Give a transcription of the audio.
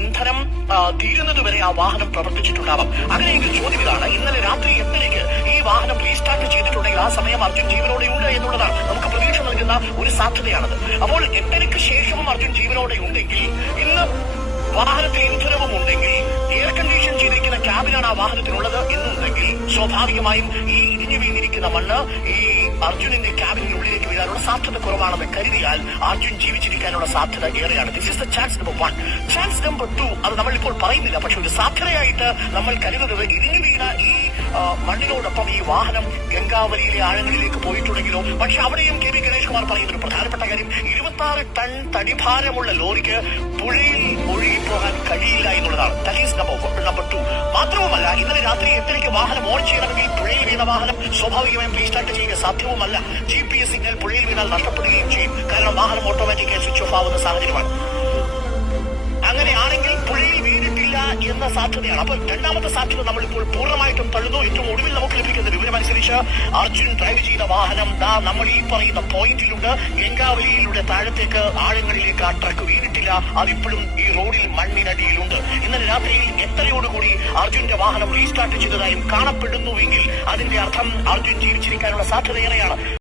ഇന്ധനം തീരുന്നതുവരെ ആ വാഹനം പ്രവർത്തിച്ചിട്ടുണ്ടാവാം. അങ്ങനെയെങ്കിൽ ചോദ്യം ഇതാണ്, ഇന്നലെ രാത്രി 8:30 ഈ വാഹനം റീസ്റ്റാർട്ട് ചെയ്തിട്ടുണ്ടെങ്കിൽ ആ സമയം അർജുൻ ജീവനോടെ ഉണ്ട് എന്നുള്ളതാണ് നമുക്ക് പ്രതീക്ഷ നൽകുന്ന ഒരു സാധ്യതയാണത്. അപ്പോൾ 8:30 ശേഷവും അർജുൻ ജീവനോടെ ഉണ്ടെങ്കിൽ, ഇന്ന് വാഹനത്തിൽ ഇന്ധനവും ഉണ്ടെങ്കിൽ, എയർ കണ്ടീഷൻ ചെയ്തിരിക്കുന്ന ക്യാബിനാണ് ആ വാഹനത്തിനുള്ളത് എന്നുണ്ടെങ്കിൽ, സ്വാഭാവികമായും ഈ ഇടിഞ്ഞു വീണിരിക്കുന്ന മണ്ണ് ഈ അർജുനന്റെ ക്യാബിനുള്ളിലേക്ക് വീഴാനുള്ള സാധ്യത കുറവാണെന്ന് കരുതിയാൽ അർജുൻ ജീവിച്ചിരിക്കാനുള്ള സാധ്യത ഏറെയാണ്. This is the chance number 1. Chance number 2 അത് നമ്മളിപ്പോൾ പറയുന്നില്ല, പക്ഷെ ഒരു സാധ്യതയായിട്ട് നമ്മൾ കരുതുന്നത് ഇടിഞ്ഞു വീണ ഈ മണ്ണിനോടൊപ്പം ഈ വാഹനം ഗംഗാവലിയിലെ ആഴങ്ങളിലേക്ക് പോയിട്ടുണ്ടെങ്കിലോ. പക്ഷെ അവിടെയും കെ വി ഗണേഷ് കുമാർ പറയുന്ന ഒരു പ്രധാനപ്പെട്ട കാര്യം, 26 ടൺ തടിഭാരമുള്ള ലോറിക്ക് പുഴയിൽ ഒഴുകിപ്പോകാൻ കഴിയില്ല എന്നുള്ളതാണ്. That is number 2. മാത്രവുമല്ല, ഇന്നലെ രാത്രി 8:30 വാഹനം ഓൺ ചെയ്യണമെങ്കിൽ പുഴയിൽ വീണ വാഹനം സ്വാഭാവികമായും റീസ്റ്റാർട്ട് ചെയ്യുക സാധ്യവുമല്ല. GPS സിഗ്നൽ പുഴയിൽ വീണാൽ നഷ്ടപ്പെടുകയും ചെയ്യും. കാരണം വാഹനം ഓട്ടോമാറ്റിക്കായി സ്വിച്ച് ഓഫ് ആവുന്ന സാഹചര്യമാണ്. അങ്ങനെയാണെങ്കിൽ പുഴയിൽ വീണിട്ടില്ല എന്ന സാധ്യതയാണ്. അപ്പോൾ രണ്ടാമത്തെ സാധ്യത നമ്മളിപ്പോൾ പൂർണ്ണമായിട്ടും തള്ളുന്നു. ഏറ്റവും ഒടുവിൽ നമുക്ക് ലഭിക്കുന്ന വിവരമനുസരിച്ച് അർജുൻ ഡ്രൈവ് ചെയ്ത വാഹനം നമ്മൾ ഈ പറയുന്ന പോയിന്റിലുണ്ട്. ഗംഗാവലിയിലൂടെ താഴത്തേക്ക് ആഴങ്ങളിലേക്ക് ആ ട്രക്ക് വീണിട്ടില്ല. അതിപ്പോഴും ഈ റോഡിൽ മണ്ണിനടിയിലുണ്ട്. ഇന്നലെ രാത്രിയിൽ 8:30 അർജുന്റെ വാഹനം റീസ്റ്റാർട്ട് ചെയ്തതായും കാണപ്പെടുന്നുവെങ്കിൽ അതിന്റെ അർത്ഥം അർജുൻ ജീവിച്ചിരിക്കാനുള്ള സാധ്യത ഏറെയാണ്.